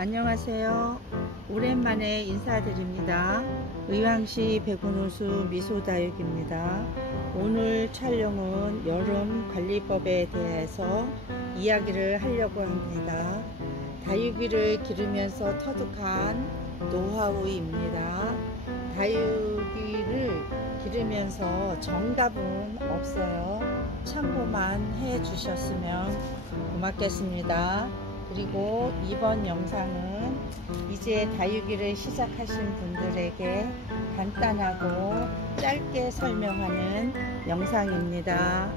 안녕하세요. 오랜만에 인사드립니다. 의왕시 백운호수 미소다육입니다. 오늘 촬영은 여름관리법에 대해서 이야기를 하려고 합니다. 다육이를 기르면서 터득한 노하우입니다. 다육이를 기르면서 정답은 없어요. 참고만 해 주셨으면 고맙겠습니다. 그리고 이번 영상은 이제 다육이를 시작하신 분들에게 간단하고 짧게 설명하는 영상입니다.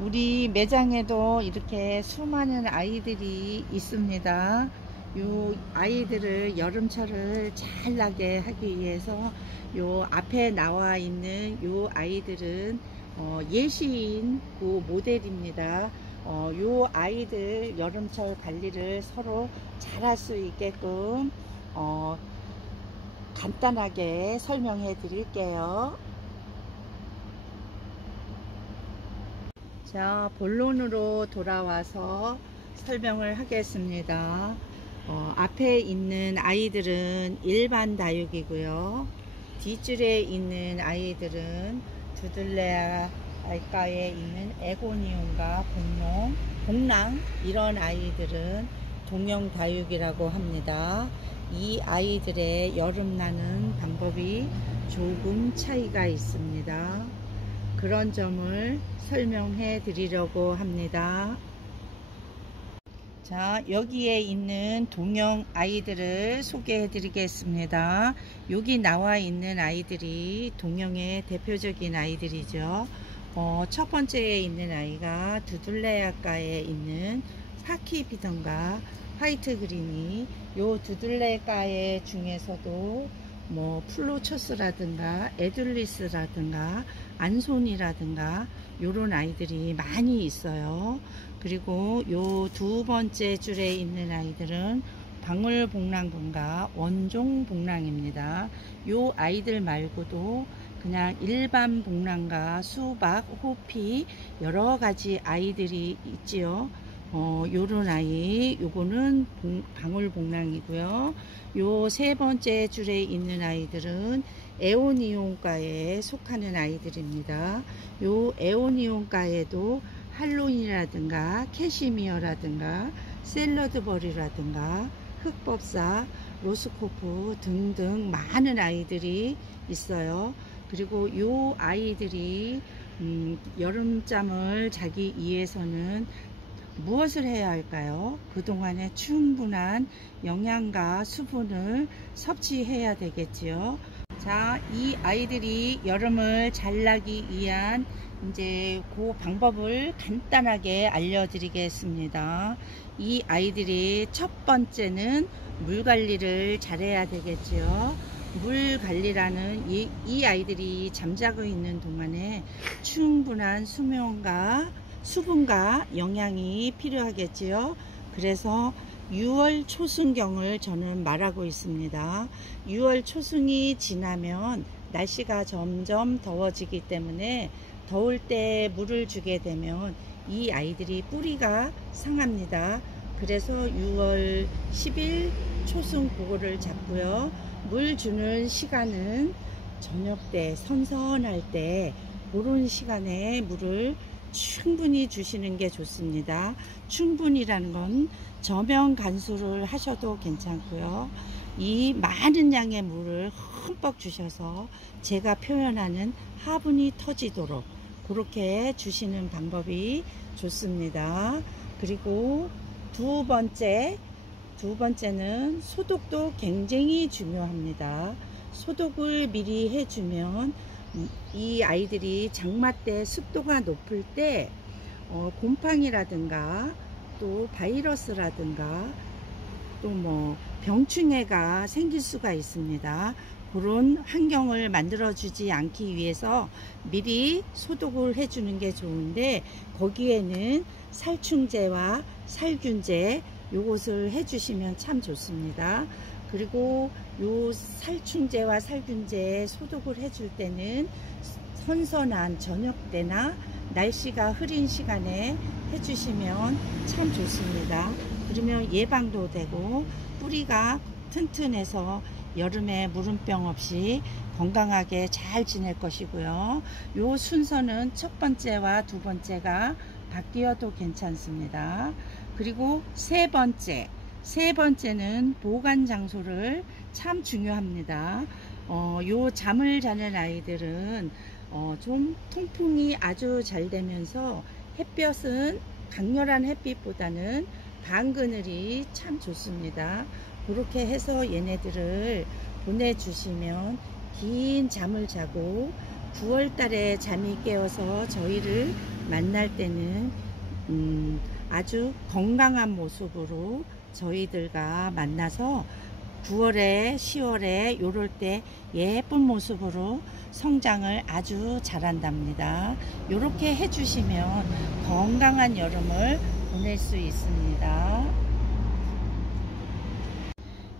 우리 매장에도 이렇게 수많은 아이들이 있습니다. 요 아이들을 여름철을 잘 나게 하기 위해서 요 앞에 나와 있는 요 아이들은 예시인 그 모델입니다. 요 아이들 여름철 관리를 서로 잘 할 수 있게끔 간단하게 설명해 드릴게요. 자, 본론으로 돌아와서 설명을 하겠습니다. 앞에 있는 아이들은 일반 다육이고요. 뒷줄에 있는 아이들은 두들레아 알가에 있는 에고니움과 복랑 이런 아이들은 동형 다육이라고 합니다. 이 아이들의 여름 나는 방법이 조금 차이가 있습니다. 그런 점을 설명해 드리려고 합니다. 자, 여기에 있는 동형 아이들을 소개해 드리겠습니다. 여기 나와 있는 아이들이 동형의 대표적인 아이들이죠. 첫 번째에 있는 아이가 두들레아가에 있는 파키비던과 화이트 그린이 요 두들레아가에 중에서도 뭐 플로처스라든가 에둘리스라든가 안손이라든가 요런 아이들이 많이 있어요. 그리고 요 두 번째 줄에 있는 아이들은 방울복랑군과 원종복랑입니다. 요 아이들 말고도 그냥 일반 복랑과 수박, 호피 여러가지 아이들이 있지요. 요런 아이, 요거는 방울복랑이고요. 요 세 번째 줄에 있는 아이들은 에오니온과에 속하는 아이들입니다. 요 에오니온과에도 할로윈이라든가 캐시미어라든가 샐러드버리라든가 흑법사, 로스코프 등등 많은 아이들이 있어요. 그리고 요 아이들이 여름잠을 자기 위해서는 무엇을 해야 할까요? 그동안에 충분한 영양과 수분을 섭취해야 되겠지요. 자, 이 아이들이 여름을 잘 나기 위한 이제 그 방법을 간단하게 알려드리겠습니다. 이 아이들이 첫 번째는 물 관리를 잘해야 되겠지요. 물 관리라는 이 아이들이 잠자고 있는 동안에 충분한 수분과 영양이 필요하겠지요. 그래서 6월 초순경을 저는 말하고 있습니다. 6월 초순이 지나면 날씨가 점점 더워지기 때문에 더울 때 물을 주게 되면 이 아이들이 뿌리가 상합니다. 그래서 6월 10일 초순 그거를 잡고요. 물 주는 시간은 저녁 때 선선할 때 그런 시간에 물을 충분히 주시는 게 좋습니다. 충분이라는 건 저명 간수를 하셔도 괜찮고요. 이 많은 양의 물을 흠뻑 주셔서 제가 표현하는 화분이 터지도록 그렇게 주시는 방법이 좋습니다. 그리고 두 번째는 소독도 굉장히 중요합니다. 소독을 미리 해주면 이 아이들이 장마 때 습도가 높을 때 곰팡이라든가 또 바이러스라든가 또 뭐 병충해가 생길 수가 있습니다. 그런 환경을 만들어 주지 않기 위해서 미리 소독을 해주는 게 좋은데 거기에는 살충제와 살균제 요것을 해주시면 참 좋습니다. 그리고 요 살충제와 살균제 소독을 해줄 때는 선선한 저녁 때나 날씨가 흐린 시간에 해주시면 참 좋습니다. 그러면 예방도 되고 뿌리가 튼튼해서 여름에 물음병 없이 건강하게 잘 지낼 것이고요. 요 순서는 첫 번째와 두 번째가 바뀌어도 괜찮습니다. 그리고 세 번째는 보관 장소를 참 중요합니다. 요 잠을 자는 아이들은 좀 통풍이 아주 잘 되면서 햇볕은 강렬한 햇빛보다는 반그늘이 참 좋습니다. 그렇게 해서 얘네들을 보내주시면 긴 잠을 자고 9월 달에 잠이 깨어서 저희를 만날 때는 아주 건강한 모습으로 저희들과 만나서 9월에 10월에 요럴 때 예쁜 모습으로 성장을 아주 잘한답니다. 요렇게 해주시면 건강한 여름을 보낼 수 있습니다.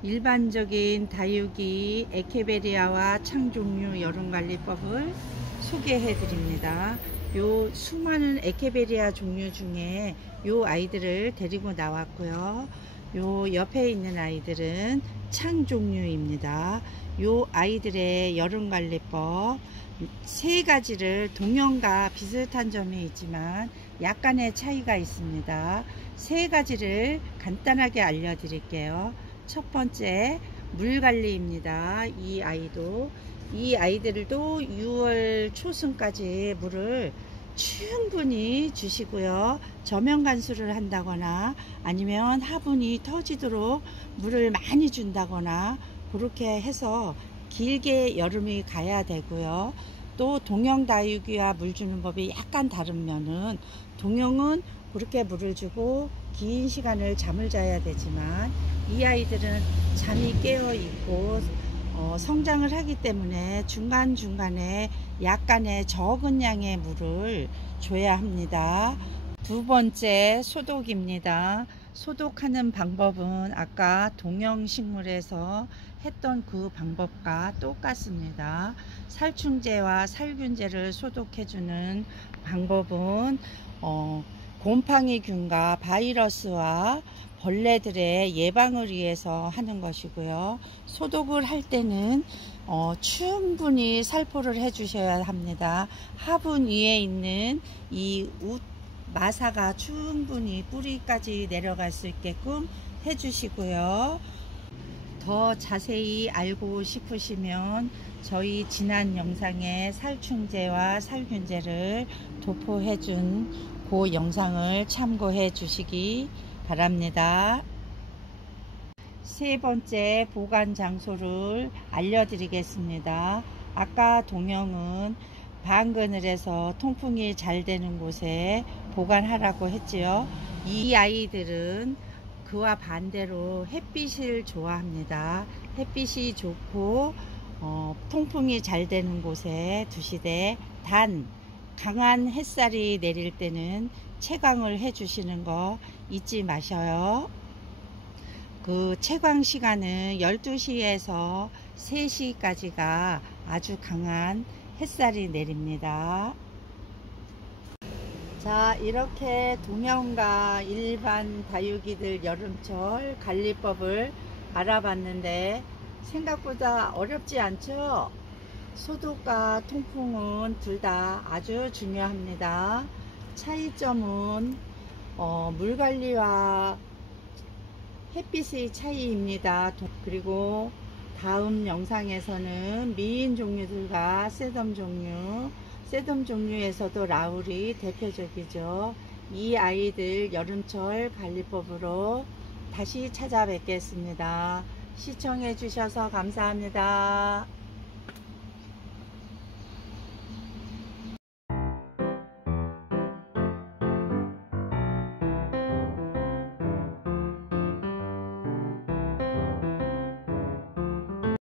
일반적인 다육이 에케베리아와 창종류 여름관리법을 소개해 드립니다. 요 수많은 에케베리아 종류 중에 요 아이들을 데리고 나왔고요. 요 옆에 있는 아이들은 창종류입니다. 요 아이들의 여름관리법 세 가지를 동형과 비슷한 점이 있지만 약간의 차이가 있습니다. 세 가지를 간단하게 알려드릴게요. 첫 번째, 물관리입니다. 이 아이들도 6월 초순까지 물을 충분히 주시고요. 저면 관수를 한다거나 아니면 화분이 터지도록 물을 많이 준다거나 그렇게 해서 길게 여름이 가야 되고요. 또 동형 다육이와 물 주는 법이 약간 다른 면은 동형은 그렇게 물을 주고 긴 시간을 잠을 자야 되지만 이 아이들은 잠이 깨어 있고 성장을 하기 때문에 중간중간에 약간의 적은 양의 물을 줘야 합니다. 두 번째, 소독입니다. 소독하는 방법은 아까 동형식물에서 했던 그 방법과 똑같습니다. 살충제와 살균제를 소독해주는 방법은 곰팡이균과 바이러스와 벌레들의 예방을 위해서 하는 것이고요. 소독을 할 때는 충분히 살포를 해 주셔야 합니다. 화분 위에 있는 이 마사가 충분히 뿌리까지 내려갈 수 있게끔 해 주시고요. 더 자세히 알고 싶으시면 저희 지난 영상에 살충제와 살균제를 도포해 준 그 영상을 참고해 주시기 바랍니다. 세 번째, 보관 장소를 알려드리겠습니다. 아까 동형은 반그늘에서 통풍이 잘 되는 곳에 보관하라고 했지요. 이 아이들은 그와 반대로 햇빛을 좋아합니다. 햇빛이 좋고 통풍이 잘 되는 곳에 두시되 단 강한 햇살이 내릴 때는 채광을 해 주시는 거 잊지 마셔요. 그 채광 시간은 12시에서 3시까지가 아주 강한 햇살이 내립니다. 자, 이렇게 동형과 일반 다육이들 여름철 관리법을 알아봤는데 생각보다 어렵지 않죠? 소독과 통풍은 둘 다 아주 중요합니다. 차이점은 물관리와 햇빛의 차이입니다. 그리고 다음 영상에서는 미인 종류들과 새덤 종류에서도 라울이 대표적이죠. 이 아이들 여름철 관리법으로 다시 찾아뵙겠습니다. 시청해 주셔서 감사합니다.